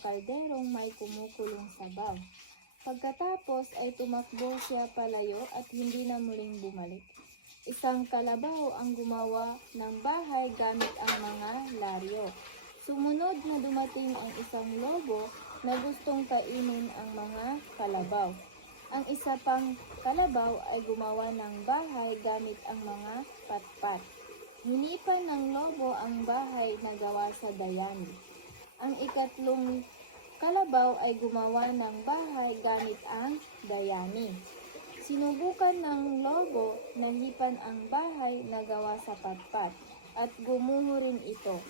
kalderong may kumukulong sabaw. Pagkatapos ay tumakbo siya palayo at hindi na muling bumalik. Isang kalabaw ang gumawa ng bahay gamit ang mga laryo. Sumunod na dumating ang isang lobo na gustong kainin ang mga kalabaw. Ang isa pang kalabaw ay gumawa ng bahay gamit ang mga patpat. Hinipan ng lobo ang bahay na gawa sa dayami. Ang ikatlong kalabaw ay gumawa ng bahay gamit ang dayami. Sinubukan ng lobo na hipan ang bahay na gawa sa patpat at gumuho rin ito.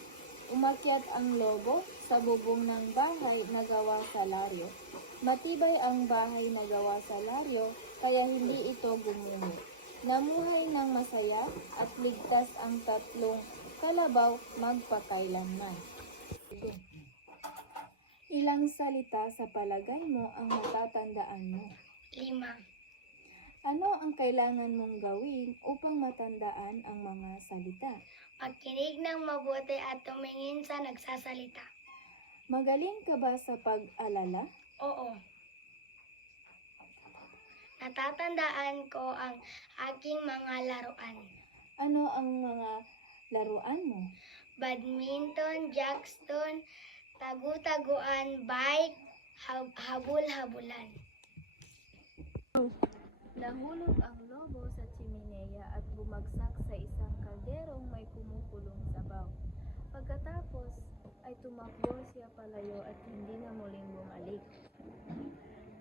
Umakyat ang lobo sa bubong ng bahay na gawa sa laryo. Matibay ang bahay na gawa sa laryo kaya hindi ito gumuho. Namuhay ng masaya at ligtas ang tatlong kalabaw magpakailanman. Ilang salita sa palagay mo ang matatandaan mo? 5. Ano ang kailangan mong gawin upang matandaan ang mga salita? Pagkinig ng mabuti at tumingin sa nagsasalita. Magaling ka ba sa pag-alala? Oo. Natatandaan ko ang aking mga laruan. Ano ang mga laruan mo? Badminton, jackstone, tagu-taguan, bike, habul-habulan. Nahulog ang lobo sa tsimeneya at bumagsak sa isang kalderong may kumukulong sabaw. Pagkatapos ay tumakbo siya palayo at hindi na muling bumalik.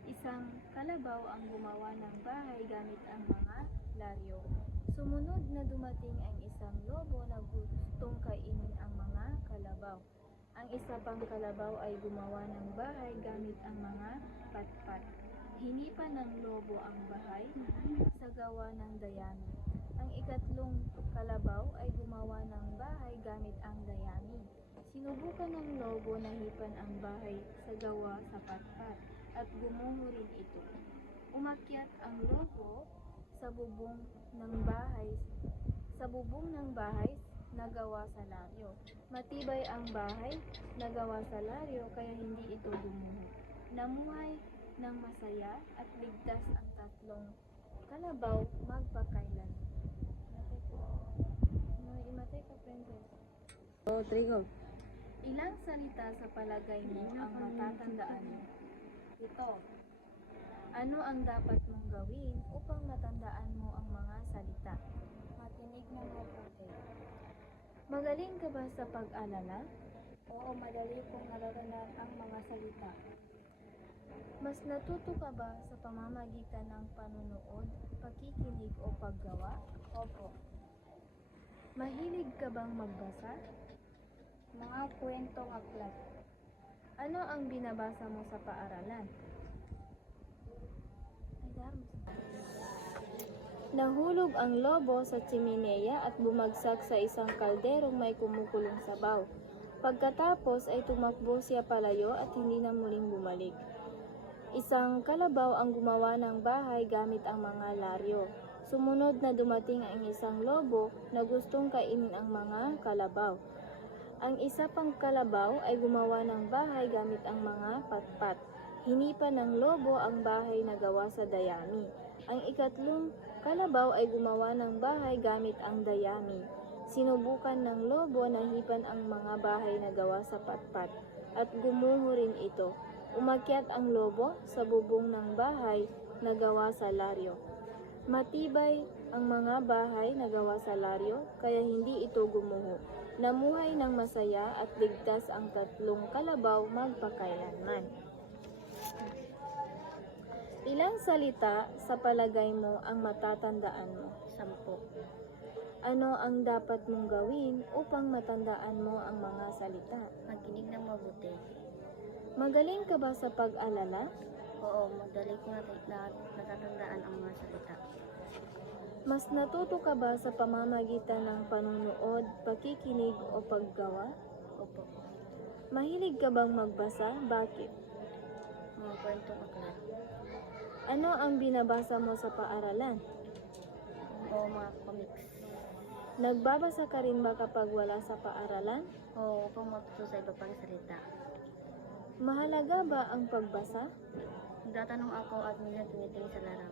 Isang kalabaw ang gumawa ng bahay gamit ang mga laryo. Sumunod na dumating ang isang lobo na gustong kainin ang mga kalabaw. Ang isa pang kalabaw ay gumawa ng bahay gamit ang mga patpat. Hinipan ng lobo ang bahay sa gawa ng dayami. Ang ikatlong kalabaw ay gumawa ng bahay gamit ang dayami. Sinubukan ng lobo na hipan ang bahay sa gawa sa patpat at gumuho rin ito. Umakyat ang lobo sa bubong ng bahay na gawa sa laryo. Matibay ang bahay na gawa sa laryo kaya hindi ito gumuho. Namuhay ng masaya at ligtas ang tatlong kalabaw magpakailan. Imatay ka, princess. Trigo. Ilang salita sa palagay mo ang matatandaan mo? 7. Ano ang dapat mong gawin upang matandaan mo ang mga salita? Matinig ng mabuti. Magaling ka ba sa pag-alala? Oo, madali kong natatandaan ang mga salita. Mas natuto ka ba sa pamamagitan ng panunood, pakikinig o paggawa? Opo. Mahilig ka bang magbasa? Mga kwentong aklat. Ano ang binabasa mo sa paaralan? Nahulog ang lobo sa tsimeneya at bumagsak sa isang kalderong may kumukulong sabaw. Pagkatapos ay tumakbo siya palayo at hindi na muling bumalik. Isang kalabaw ang gumawa ng bahay gamit ang mga laryo. Sumunod na dumating ang isang lobo na gustong kainin ang mga kalabaw. Ang isa pang kalabaw ay gumawa ng bahay gamit ang mga patpat. Hinipan ng lobo ang bahay na gawa sa dayami. Ang ikatlong kalabaw ay gumawa ng bahay gamit ang dayami. Sinubukan ng lobo na hipan ang mga bahay na gawa sa patpat at gumuho rin ito. Umakyat ang lobo sa bubong ng bahay na gawa sa laryo. Matibay ang mga bahay na gawa sa laryo kaya hindi ito gumuho. Namuhay ng masaya at ligtas ang tatlong kalabaw magpakailanman. Ilang salita sa palagay mo ang matatandaan mo? 10. Ano ang dapat mong gawin upang matandaan mo ang mga salita? Magkinig ng mabuti. Magaling ka ba sa pag-alala? Oo, madali kong natatandaan ang mga salita. Mas natuto ka ba sa pamamagitan ng panunood, pakikinig o paggawa? Opo. Mahilig ka bang magbasa? Bakit? Mga kwentong aklat. Ano ang binabasa mo sa paaralan? Oo, mga comics. Nagbabasa ka rin ba kapag wala sa paaralan? Oo, upang matuto sa iba pang salita. Mahalaga ba ang pagbasa? Nagtatanong ako at minsan tumitingin sa larawan.